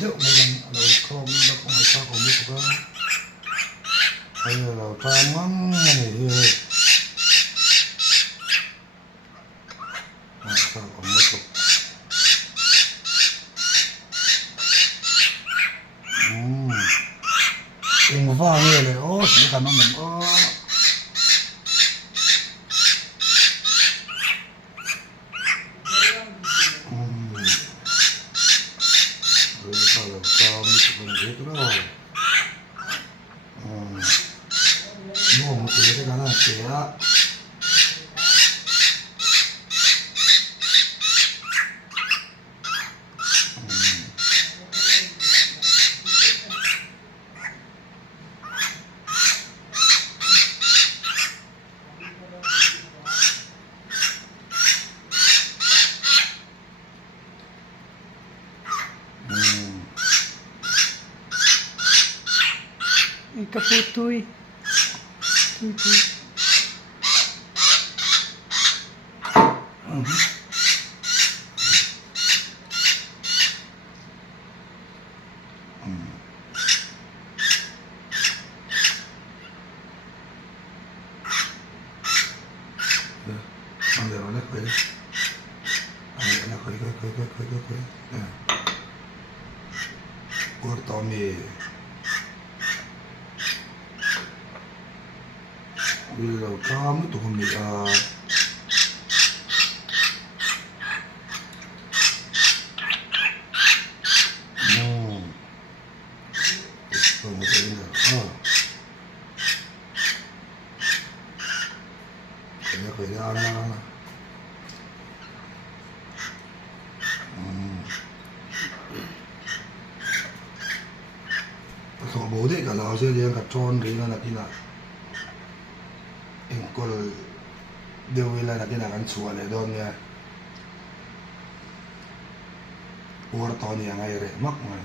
deuh mai lo khom lo ko mai sa ko mi ko ai lo ta mang này sa ko mi ko ing vang ngheเลยโอ้ที่กันน้องมันโอ้Mong thì cái đó là trẻ Kaputui. Tui. Bây giờ nó khởi nó khởi của tao mì bây giờ tao mới tụi mì rồi một cái nữa khởi ra nó số bố thế cả lão chơi đi gặp tròn đấy là tí nào em có điều là tí nào ăn xua này đòn nha, uống tao này ngay rồi mắc mà